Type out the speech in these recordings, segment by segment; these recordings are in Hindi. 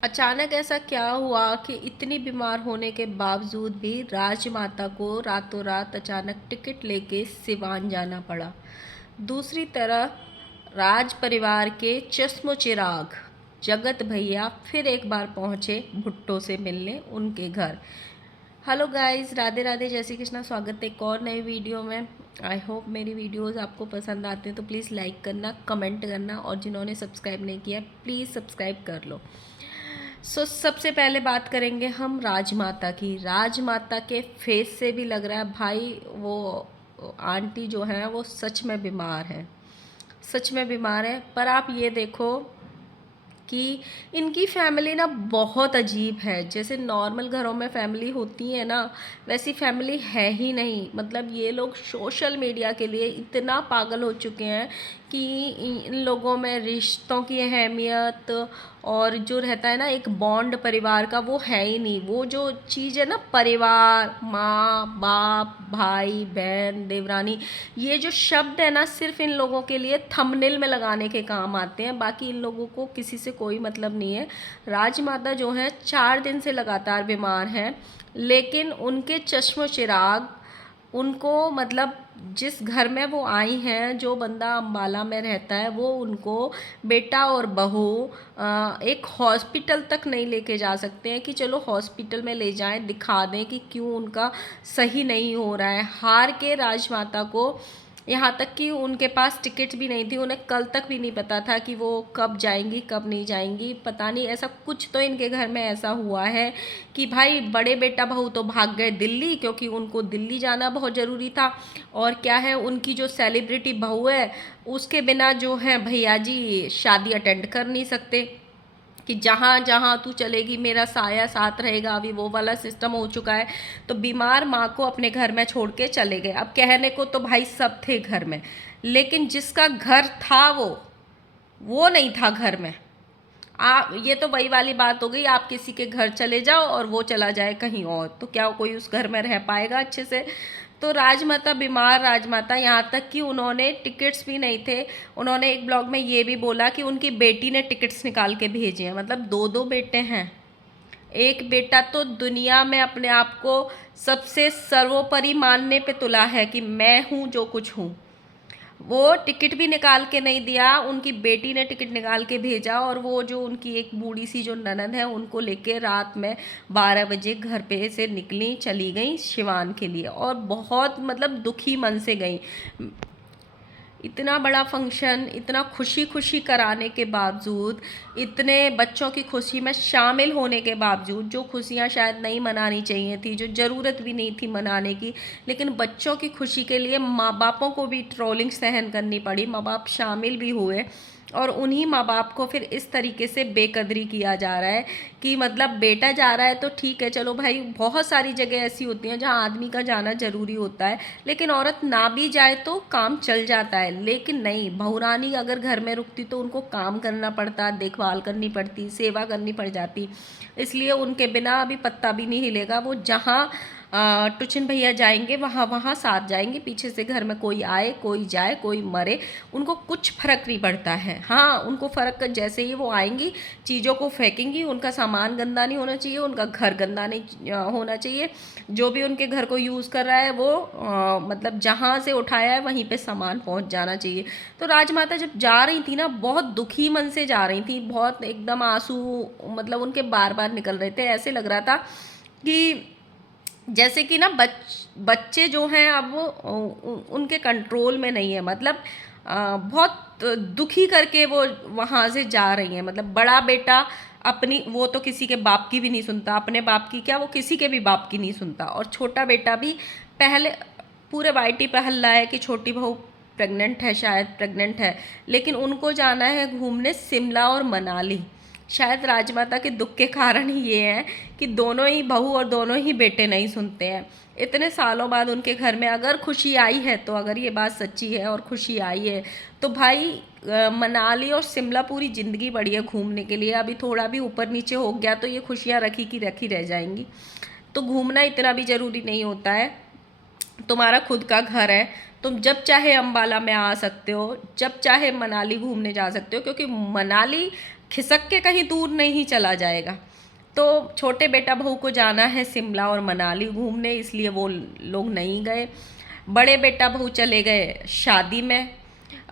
अचानक ऐसा क्या हुआ कि इतनी बीमार होने के बावजूद भी राजमाता को रातों रात अचानक टिकट लेके सिवान जाना पड़ा। दूसरी तरफ राज परिवार के चश्मो चिराग जगत भैया फिर एक बार पहुंचे भुट्टो से मिलने उनके घर। हेलो गाइस, राधे राधे, जय श्री कृष्णा। स्वागत है एक और नई वीडियो में। आई होप मेरी वीडियोस आपको पसंद आते हैं तो प्लीज़ लाइक करना, कमेंट करना, और जिन्होंने सब्सक्राइब नहीं किया प्लीज़ सब्सक्राइब कर लो। सबसे पहले बात करेंगे हम राजमाता की। राजमाता के फेस से भी लग रहा है भाई वो आंटी जो है वो सच में बीमार है, सच में बीमार है। पर आप ये देखो कि इनकी फैमिली ना बहुत अजीब है। जैसे नॉर्मल घरों में फैमिली होती है ना, वैसी फैमिली है ही नहीं। मतलब ये लोग सोशल मीडिया के लिए इतना पागल हो चुके हैं कि इन लोगों में रिश्तों की अहमियत और जो रहता है ना एक बॉन्ड परिवार का, वो है ही नहीं। वो जो चीज़ है ना परिवार, माँ बाप, भाई बहन, देवरानी, ये जो शब्द है ना सिर्फ इन लोगों के लिए थंबनेल में लगाने के काम आते हैं। बाकी इन लोगों को किसी से कोई मतलब नहीं है। राजमाता जो है 4 दिन से लगातार बीमार हैं, लेकिन उनके चश्मो चिराग उनको मतलब जिस घर में वो आई हैं, जो बंदा अम्बाला में रहता है, वो उनको बेटा और बहू एक हॉस्पिटल तक नहीं लेके जा सकते हैं कि चलो हॉस्पिटल में ले जाएं, दिखा दें कि क्यों उनका सही नहीं हो रहा है। हार के राजमाता को, यहाँ तक कि उनके पास टिकट भी नहीं थी, उन्हें कल तक भी नहीं पता था कि वो कब जाएंगी कब नहीं जाएंगी। पता नहीं ऐसा कुछ तो इनके घर में ऐसा हुआ है कि भाई बड़े बेटा बहू तो भाग गए दिल्ली, क्योंकि उनको दिल्ली जाना बहुत ज़रूरी था। और क्या है, उनकी जो सेलिब्रिटी बहू है उसके बिना जो है भैया जी शादी अटेंड कर नहीं सकते कि जहाँ जहाँ तू चलेगी मेरा साया साथ रहेगा। अभी वो वाला सिस्टम हो चुका है। तो बीमार माँ को अपने घर में छोड़ के चले गए। अब कहने को तो भाई सब थे घर में, लेकिन जिसका घर था वो नहीं था घर में। आप ये तो वही वाली बात हो गई, आप किसी के घर चले जाओ और वो चला जाए कहीं और, तो क्या कोई उस घर में रह पाएगा अच्छे से। तो राजमाता बीमार, राजमाता यहाँ तक कि उन्होंने टिकट्स भी नहीं थे। उन्होंने एक ब्लॉग में ये भी बोला कि उनकी बेटी ने टिकट्स निकाल के भेजे हैं। मतलब दो दो बेटे हैं। एक बेटा तो दुनिया में अपने आप को सबसे सर्वोपरि मानने पे तुला है कि मैं हूँ जो कुछ हूँ। वो टिकट भी निकाल के नहीं दिया, उनकी बेटी ने टिकट निकाल के भेजा। और वो जो उनकी एक बूढ़ी सी जो ननद है उनको लेके रात में 12 बजे घर पे से निकली, चली गई सिवान के लिए, और बहुत मतलब दुखी मन से गई। इतना बड़ा फंक्शन इतना खुशी खुशी कराने के बावजूद, इतने बच्चों की खुशी में शामिल होने के बावजूद, जो खुशियां शायद नहीं मनानी चाहिए थी, जो ज़रूरत भी नहीं थी मनाने की, लेकिन बच्चों की खुशी के लिए माँ बापों को भी ट्रोलिंग सहन करनी पड़ी। माँ बाप शामिल भी हुए, और उन्हीं माँ बाप को फिर इस तरीके से बेकदरी किया जा रहा है कि मतलब बेटा जा रहा है तो ठीक है, चलो भाई, बहुत सारी जगह ऐसी होती हैं जहाँ आदमी का जाना ज़रूरी होता है, लेकिन औरत ना भी जाए तो काम चल जाता है। लेकिन नहीं, बहुरानी अगर घर में रुकती तो उनको काम करना पड़ता, देखभाल करनी पड़ती, सेवा करनी पड़ जाती। इसलिए उनके बिना अभी पत्ता भी नहीं हिलेगा। वो जहाँ टुचन भैया जाएंगे वहाँ वहाँ साथ जाएंगे, पीछे से घर में कोई आए कोई जाए कोई मरे, उनको कुछ फर्क नहीं पड़ता है। हाँ, उनको फ़र्क जैसे ही वो आएंगी चीज़ों को फेंकेंगी, उनका सामान गंदा नहीं होना चाहिए, उनका घर गंदा नहीं होना चाहिए। जो भी उनके घर को यूज़ कर रहा है वो मतलब जहाँ से उठाया है वहीं पे सामान पहुँच जाना चाहिए। तो राजमाता जब जा रही थी ना, बहुत दुखी मन से जा रही थी, बहुत एकदम आंसू मतलब उनके बार बार निकल रहे थे। ऐसे लग रहा था कि जैसे कि ना बच्चे जो हैं अब वो उनके कंट्रोल में नहीं है। मतलब बहुत दुखी करके वो वहाँ से जा रही हैं। मतलब बड़ा बेटा अपनी, वो तो किसी के बाप की भी नहीं सुनता, अपने बाप की क्या, वो किसी के भी बाप की नहीं सुनता। और छोटा बेटा भी पहले पूरे वाइटी पे हल्ला है कि छोटी बहू प्रेग्नेंट है, शायद प्रेग्नेंट है, लेकिन उनको जाना है घूमने शिमला और मनाली। शायद राजमाता के दुख के कारण ही ये है कि दोनों ही बहू और दोनों ही बेटे नहीं सुनते हैं। इतने सालों बाद उनके घर में अगर खुशी आई है, तो अगर ये बात सच्ची है और खुशी आई है, तो भाई मनाली और शिमला पूरी ज़िंदगी बड़ी है घूमने के लिए। अभी थोड़ा भी ऊपर नीचे हो गया तो ये खुशियाँ रखी की रखी रह जाएंगी। तो घूमना इतना भी ज़रूरी नहीं होता है। तुम्हारा खुद का घर है, तुम जब चाहे अंबाला में आ सकते हो, जब चाहे मनाली घूमने जा सकते हो, क्योंकि मनाली खिसक के कहीं दूर नहीं चला जाएगा। तो छोटे बेटा बहू को जाना है शिमला और मनाली घूमने, इसलिए वो लोग नहीं गए। बड़े बेटा बहू चले गए शादी में,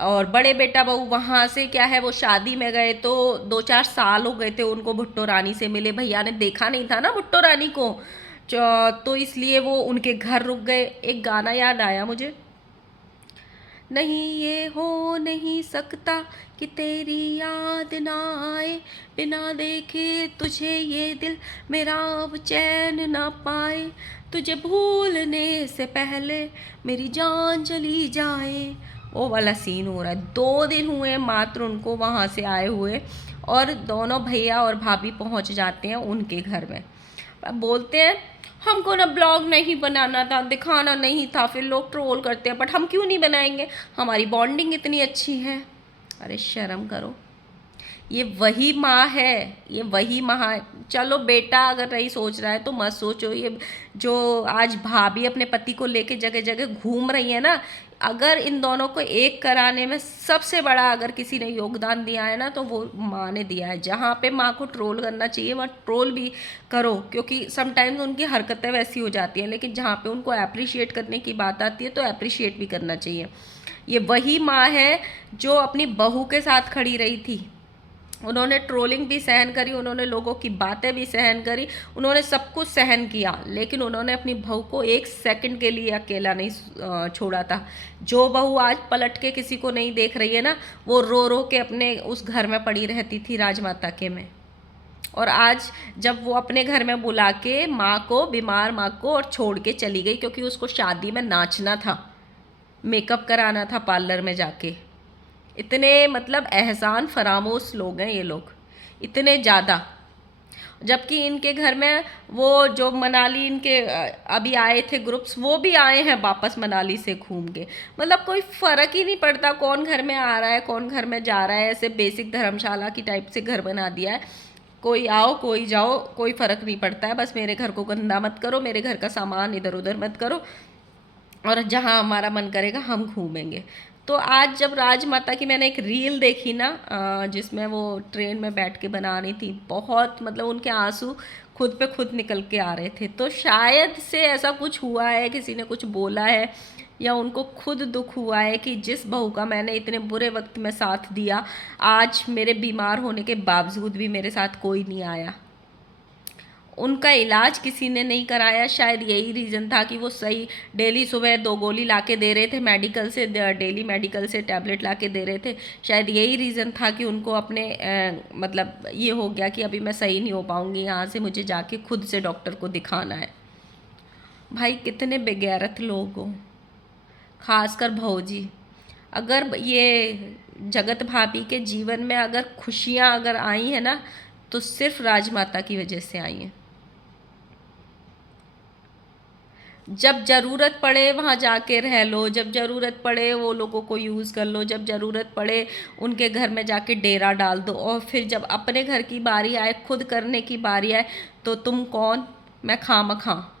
और बड़े बेटा बहू वहाँ से क्या है, वो शादी में गए तो 2-4 साल हो गए थे उनको भुट्टो रानी से मिले, भैया ने देखा नहीं था ना भुट्टो रानी को, तो इसलिए वो उनके घर रुक गए। एक गाना याद आया मुझे, नहीं ये हो नहीं सकता कि तेरी याद ना आए, बिना देखे तुझे ये दिल मेरा अब चैन ना पाए, तुझे भूलने से पहले मेरी जान चली जाए। वो वाला सीन हो रहा है। 2 दिन हुए मात्र उनको वहाँ से आए हुए, और दोनों भैया और भाभी पहुँच जाते हैं उनके घर में। बोलते हैं हमको ना ब्लॉग नहीं बनाना था, दिखाना नहीं था, फिर लोग ट्रोल करते हैं, बट हम क्यों नहीं बनाएंगे, हमारी बॉन्डिंग इतनी अच्छी है। अरे शर्म करो। ये वही माँ है, ये वही माँ है। चलो बेटा अगर नहीं सोच रहा है तो मत सोचो। ये जो आज भाभी अपने पति को लेके जगह जगह घूम रही है ना, अगर इन दोनों को एक कराने में सबसे बड़ा अगर किसी ने योगदान दिया है ना, तो वो माँ ने दिया है। जहाँ पे माँ को ट्रोल करना चाहिए वहाँ ट्रोल भी करो, क्योंकि समटाइम्स उनकी हरकतें वैसी हो जाती हैं, लेकिन जहाँ पे उनको अप्रिशिएट करने की बात आती है तो अप्रिशिएट भी करना चाहिए। ये वही माँ है जो अपनी बहू के साथ खड़ी रही थी। उन्होंने ट्रोलिंग भी सहन करी, उन्होंने लोगों की बातें भी सहन करी, उन्होंने सब कुछ सहन किया, लेकिन उन्होंने अपनी बहू को 1 सेकंड के लिए अकेला नहीं छोड़ा था। जो बहू आज पलट के किसी को नहीं देख रही है ना, वो रो रो के अपने उस घर में पड़ी रहती थी राजमाता के में। और आज जब वो अपने घर में बुला के माँ को, बीमार माँ को, और छोड़ के चली गई, क्योंकि उसको शादी में नाचना था, मेकअप कराना था पार्लर में जाके। इतने मतलब एहसान फरामोश लोग हैं ये लोग, इतने ज़्यादा। जबकि इनके घर में वो जो मनाली इनके अभी आए थे ग्रुप्स, वो भी आए हैं वापस मनाली से घूम के। मतलब कोई फ़र्क ही नहीं पड़ता कौन घर में आ रहा है कौन घर में जा रहा है। ऐसे बेसिक धर्मशाला की टाइप से घर बना दिया है, कोई आओ कोई जाओ, कोई फ़र्क नहीं पड़ता है। बस मेरे घर को गंदा मत करो, मेरे घर का सामान इधर उधर मत करो, और जहाँ हमारा मन करेगा हम घूमेंगे। तो आज जब राजमाता की मैंने एक रील देखी ना, जिसमें वो ट्रेन में बैठ के बना रही थी, बहुत मतलब उनके आंसू खुद पे खुद निकल के आ रहे थे। तो शायद से ऐसा कुछ हुआ है, किसी ने कुछ बोला है, या उनको खुद दुख हुआ है कि जिस बहू का मैंने इतने बुरे वक्त में साथ दिया, आज मेरे बीमार होने के बावजूद भी मेरे साथ कोई नहीं आया, उनका इलाज किसी ने नहीं कराया। शायद यही रीज़न था कि वो सही डेली सुबह 2 गोली ला के दे रहे थे मेडिकल से, डेली मेडिकल से टैबलेट ला के दे रहे थे। शायद यही रीज़न था कि उनको अपने मतलब ये हो गया कि अभी मैं सही नहीं हो पाऊँगी, यहाँ से मुझे जाके खुद से डॉक्टर को दिखाना है। भाई कितने बेगैरत लोग हो, खासकर भौजी। अगर ये जगत भाभी के जीवन में अगर खुशियाँ अगर आई हैं ना, तो सिर्फ राजमाता की वजह से आई हैं। जब ज़रूरत पड़े वहाँ जाके रह लो, जब ज़रूरत पड़े वो लोगों को यूज़ कर लो, जब ज़रूरत पड़े उनके घर में जाके डेरा डाल दो, और फिर जब अपने घर की बारी आए, खुद करने की बारी आए, तो तुम कौन, मैं खामखा।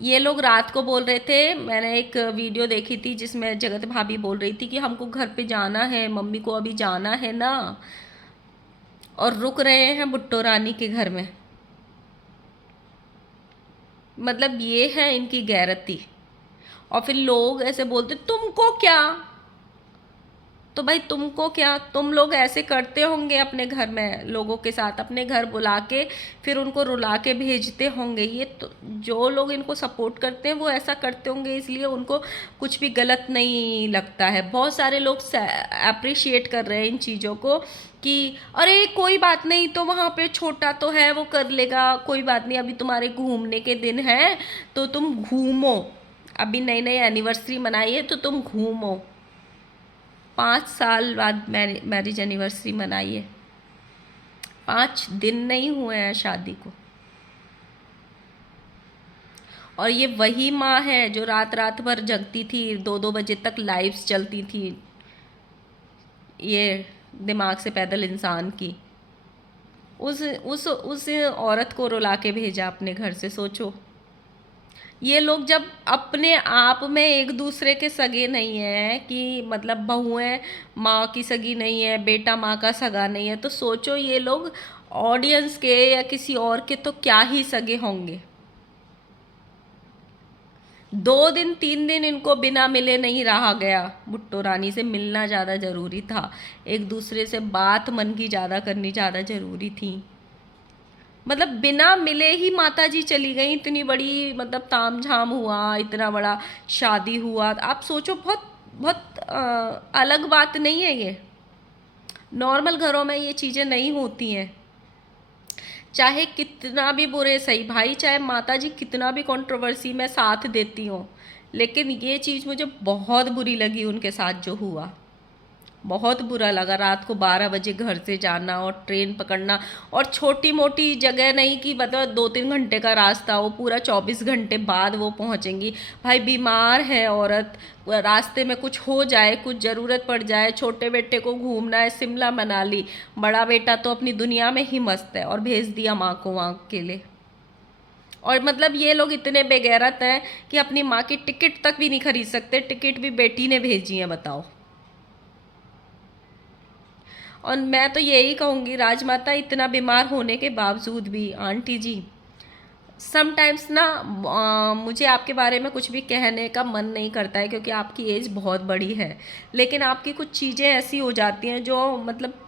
ये लोग रात को बोल रहे थे, मैंने एक वीडियो देखी थी जिसमें जगत भाभी बोल रही थी कि हमको घर पे जाना है, मम्मी को अभी जाना है ना, और रुक रहे हैं भुट्टो रानी के घर में। मतलब ये है इनकी गैरती। और फिर लोग ऐसे बोलते तुमको क्या, तो भाई तुमको क्या, तुम लोग ऐसे करते होंगे अपने घर में लोगों के साथ, अपने घर बुला के फिर उनको रुला के भेजते होंगे। ये तो जो लोग इनको सपोर्ट करते हैं वो ऐसा करते होंगे, इसलिए उनको कुछ भी गलत नहीं लगता है। बहुत सारे लोग अप्रिशिएट कर रहे हैं इन चीज़ों को कि अरे कोई बात नहीं, तो वहाँ पे छोटा तो है वो कर लेगा, कोई बात नहीं, अभी तुम्हारे घूमने के दिन हैं तो तुम घूमो, अभी नई नई एनिवर्सरी मनाई है तो तुम घूमो। 5 साल बाद मैरिज एनिवर्सरी मनाई है, 5 दिन नहीं हुए हैं शादी को। और ये वही माँ है जो रात रात भर जगती थी, 2-2 बजे तक लाइव्स चलती थी, ये दिमाग से पैदल इंसान की। उस औरत को रुला के भेजा अपने घर से, सोचो। ये लोग जब अपने आप में एक दूसरे के सगे नहीं है, कि मतलब बहुएं माँ की सगी नहीं है, बेटा माँ का सगा नहीं है, तो सोचो ये लोग ऑडियंस के या किसी और के तो क्या ही सगे होंगे। 2 दिन 3 दिन इनको बिना मिले नहीं रहा गया। भुट्टो रानी से मिलना ज़्यादा ज़रूरी था, एक दूसरे से बात मन की ज़्यादा करनी ज़्यादा ज़रूरी थी। मतलब बिना मिले ही माता जी चली गई, इतनी बड़ी मतलब ताम झाम हुआ, इतना बड़ा शादी हुआ। आप सोचो, बहुत बहुत अलग बात नहीं है ये। नॉर्मल घरों में ये चीज़ें नहीं होती हैं। चाहे कितना भी बुरे सही भाई, चाहे माता जी कितना भी कंट्रोवर्सी में साथ देती हो, लेकिन ये चीज़ मुझे बहुत बुरी लगी उनके साथ जो हुआ। बहुत बुरा लगा, रात को 12 बजे घर से जाना और ट्रेन पकड़ना, और छोटी मोटी जगह नहीं कि मतलब 2-3 घंटे का रास्ता, वो पूरा 24 घंटे बाद वो पहुंचेंगी। भाई बीमार है औरत, रास्ते में कुछ हो जाए, कुछ ज़रूरत पड़ जाए, छोटे बेटे को घूमना है शिमला मनाली, बड़ा बेटा तो अपनी दुनिया में ही मस्त है, और भेज दिया माँ को वहाँ के लिए। और मतलब ये लोग इतने बेगैरत हैं कि अपनी माँ की टिकट तक भी नहीं खरीद सकते, टिकट भी बेटी ने भेजी है, बताओ। और मैं तो यही कहूँगी, राजमाता इतना बीमार होने के बावजूद भी, आंटी जी समटाइम्स ना मुझे आपके बारे में कुछ भी कहने का मन नहीं करता है, क्योंकि आपकी एज बहुत बड़ी है, लेकिन आपकी कुछ चीज़ें ऐसी हो जाती हैं जो मतलब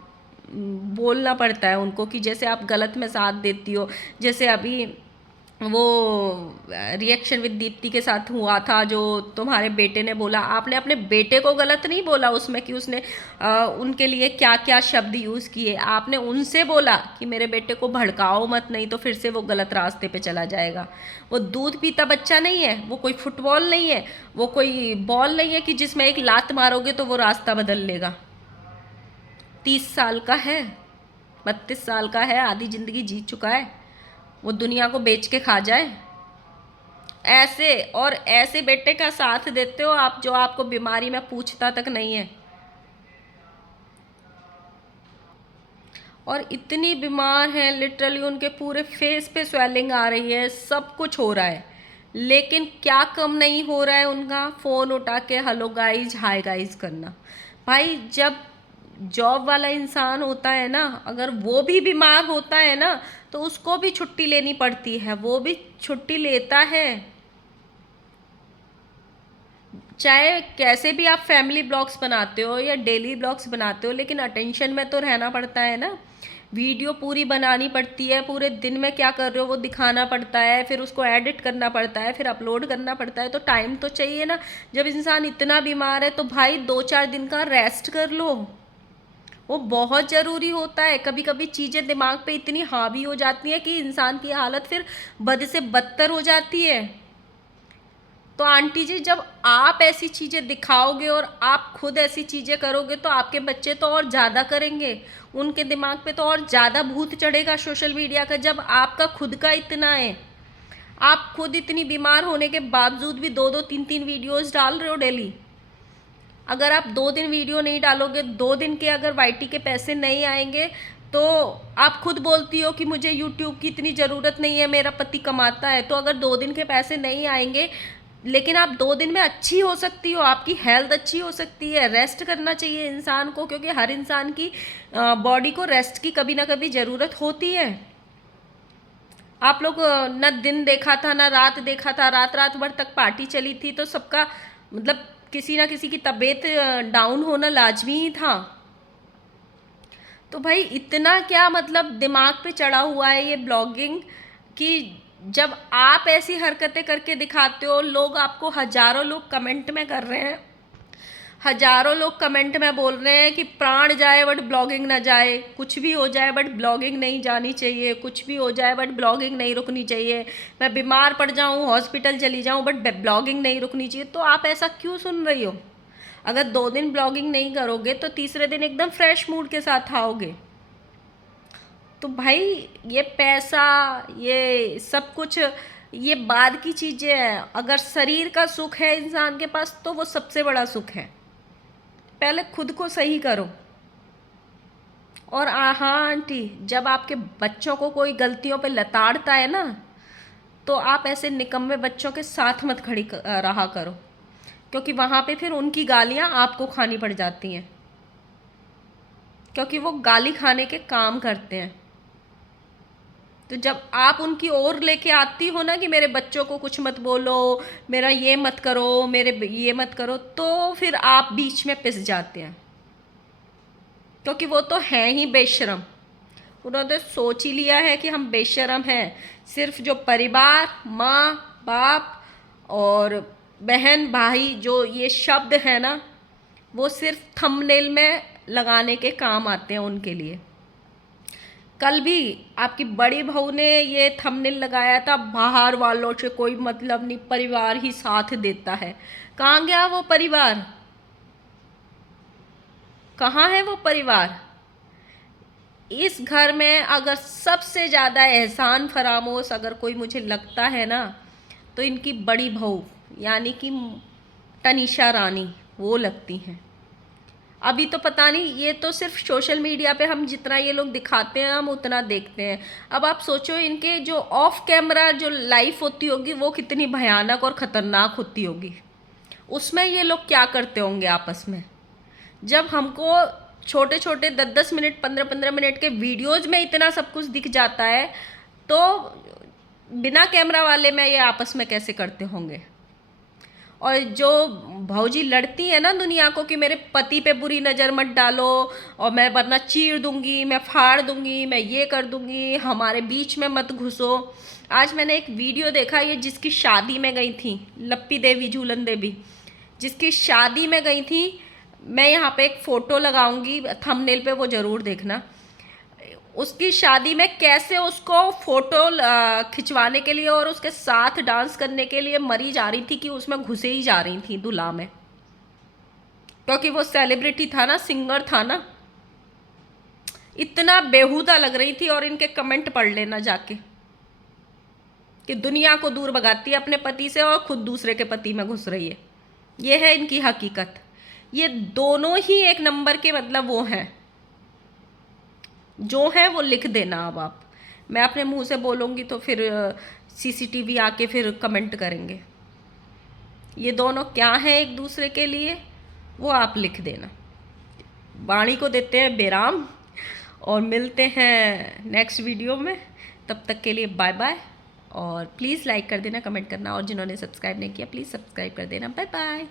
बोलना पड़ता है उनको, कि जैसे आप गलत में साथ देती हो। जैसे अभी वो रिएक्शन विद दीप्ति के साथ हुआ था, जो तुम्हारे बेटे ने बोला, आपने अपने बेटे को गलत नहीं बोला उसमें, कि उसने उनके लिए क्या क्या शब्द यूज़ किए। आपने उनसे बोला कि मेरे बेटे को भड़काओ मत, नहीं तो फिर से वो गलत रास्ते पे चला जाएगा। वो दूध पीता बच्चा नहीं है, वो कोई फुटबॉल नहीं है, वो कोई बॉल नहीं है कि जिसमें एक लात मारोगे तो वो रास्ता बदल लेगा। 30 साल का है, 32 साल का है, आधी जिंदगी जीत चुका है, वो दुनिया को बेच के खा जाए। ऐसे और ऐसे बेटे का साथ देते हो आप, जो आपको बीमारी में पूछता तक नहीं है। और इतनी बीमार है, लिटरली उनके पूरे फेस पे स्वेलिंग आ रही है, सब कुछ हो रहा है, लेकिन क्या कम नहीं हो रहा है उनका, फ़ोन उठा के हेलो गाइज हाय गाइज करना। भाई जब जॉब वाला इंसान होता है ना, अगर वो भी बीमार होता है ना, तो उसको भी छुट्टी लेनी पड़ती है, वो भी छुट्टी लेता है। चाहे कैसे भी आप फैमिली ब्लॉग्स बनाते हो या डेली ब्लॉग्स बनाते हो, लेकिन अटेंशन में तो रहना पड़ता है ना। वीडियो पूरी बनानी पड़ती है, पूरे दिन में क्या कर रहे हो वो दिखाना पड़ता है, फिर उसको एडिट करना पड़ता है, फिर अपलोड करना पड़ता है, तो टाइम तो चाहिए ना। जब इंसान इतना बीमार है तो भाई 2-4 दिन का रेस्ट कर लो, वो बहुत ज़रूरी होता है। कभी कभी चीज़ें दिमाग पे इतनी हावी हो जाती हैं कि इंसान की हालत फिर बद से बदतर हो जाती है। तो आंटी जी, जब आप ऐसी चीज़ें दिखाओगे और आप खुद ऐसी चीज़ें करोगे, तो आपके बच्चे तो और ज़्यादा करेंगे, उनके दिमाग पे तो और ज़्यादा भूत चढ़ेगा सोशल मीडिया का। जब आपका खुद का इतना है, आप खुद इतनी बीमार होने के बावजूद भी 2-2 3-3 वीडियोस डाल रहे हो डेली। अगर आप 2 दिन वीडियो नहीं डालोगे, 2 दिन के अगर वाईटी के पैसे नहीं आएंगे, तो आप खुद बोलती हो कि मुझे यूट्यूब की इतनी ज़रूरत नहीं है, मेरा पति कमाता है। तो अगर 2 दिन के पैसे नहीं आएंगे, लेकिन आप 2 दिन में अच्छी हो सकती हो, आपकी हेल्थ अच्छी हो सकती है। रेस्ट करना चाहिए इंसान को, क्योंकि हर इंसान की बॉडी को रेस्ट की कभी ना कभी ज़रूरत होती है। आप लोग न दिन देखा था ना रात देखा था, रात रात भर तक पार्टी चली थी, तो सबका मतलब किसी ना किसी की तबीयत डाउन होना लाजमी ही था। तो भाई इतना क्या मतलब दिमाग पे चढ़ा हुआ है ये ब्लॉगिंग, कि जब आप ऐसी हरकतें करके दिखाते हो, लोग आपको, हजारों लोग कमेंट में कर रहे हैं, हजारों लोग कमेंट में बोल रहे हैं कि प्राण जाए बट ब्लॉगिंग ना जाए, कुछ भी हो जाए बट ब्लॉगिंग नहीं जानी चाहिए, कुछ भी हो जाए बट ब्लॉगिंग नहीं रुकनी चाहिए, मैं बीमार पड़ जाऊं, हॉस्पिटल चली जाऊं, बट ब्लॉगिंग नहीं रुकनी चाहिए। तो आप ऐसा क्यों सुन रही हो? अगर 2 दिन ब्लॉगिंग नहीं करोगे तो तीसरे दिन एकदम फ्रेश मूड के साथ आओगे। तो भाई ये पैसा, ये सब कुछ, ये बाद की चीज़ें हैं। अगर शरीर का सुख है इंसान के पास, तो वो सबसे बड़ा सुख है। पहले खुद को सही करो। और हाँ आंटी, जब आपके बच्चों को कोई गलतियों पे लताड़ता है ना, तो आप ऐसे निकम्मे बच्चों के साथ मत रहा करो, क्योंकि वहाँ पे फिर उनकी गालियाँ आपको खानी पड़ जाती हैं, क्योंकि वो गाली खाने के काम करते हैं। तो जब आप उनकी ओर लेके आती हो ना कि मेरे बच्चों को कुछ मत बोलो, मेरा ये मत करो, मेरे ये मत करो, तो फिर आप बीच में पिस जाते हैं, क्योंकि वो तो हैं ही बेशरम। उन्होंने सोच ही लिया है कि हम बेशरम हैं। सिर्फ जो परिवार, माँ बाप और बहन भाई, जो ये शब्द हैं ना, वो सिर्फ थंबनेल में लगाने के काम आते हैं उनके लिए। कल भी आपकी बड़ी बहू ने ये थंबनेल लगाया था, बाहर वालों से कोई मतलब नहीं, परिवार ही साथ देता है। कहाँ गया वो परिवार? कहाँ है वो परिवार? इस घर में अगर सबसे ज़्यादा एहसान फरामोश अगर कोई मुझे लगता है ना, तो इनकी बड़ी बहू यानी कि तनिषा रानी वो लगती हैं। अभी तो पता नहीं, ये तो सिर्फ सोशल मीडिया पे हम जितना ये लोग दिखाते हैं हम उतना देखते हैं। अब आप सोचो इनके जो ऑफ कैमरा जो लाइफ होती होगी वो कितनी भयानक और ख़तरनाक होती होगी। उसमें ये लोग क्या करते होंगे आपस में। जब हमको छोटे छोटे 10-10 मिनट 15-15 मिनट के वीडियोज़ में इतना सब कुछ दिख जाता है, तो बिना कैमरा वाले में ये आपस में कैसे करते होंगे। और जो भौजी लड़ती है ना दुनिया को कि मेरे पति पे बुरी नज़र मत डालो, और मैं वरना चीर दूंगी, मैं फाड़ दूंगी, मैं ये कर दूंगी, हमारे बीच में मत घुसो। आज मैंने एक वीडियो देखा, ये जिसकी शादी में गई थी, लप्पी देवी झूलन देवी जिसकी शादी में गई थी, मैं यहाँ पे एक फ़ोटो लगाऊंगी थंबनेल पे, वो ज़रूर देखना। उसकी शादी में कैसे उसको फ़ोटो खिंचवाने के लिए और उसके साथ डांस करने के लिए मरी जा रही थी कि उसमें घुसे ही जा रही थी दूल्हा में, क्योंकि वो सेलिब्रिटी था ना, सिंगर था ना। इतना बेहुदा लग रही थी। और इनके कमेंट पढ़ लेना जाके कि दुनिया को दूर भगाती है अपने पति से और खुद दूसरे के पति में घुस रही है। ये है इनकी हकीकत। ये दोनों ही एक नंबर के मतलब वो हैं, जो है वो लिख देना। अब आप, मैं अपने मुंह से बोलूँगी तो फिर सीसीटीवी आके फिर कमेंट करेंगे। ये दोनों क्या हैं एक दूसरे के लिए, वो आप लिख देना। वाणी को देते हैं विराम और मिलते हैं नेक्स्ट वीडियो में। तब तक के लिए बाय बाय। और प्लीज़ लाइक कर देना, कमेंट करना, और जिन्होंने सब्सक्राइब नहीं किया प्लीज़ सब्सक्राइब कर देना। Bye bye.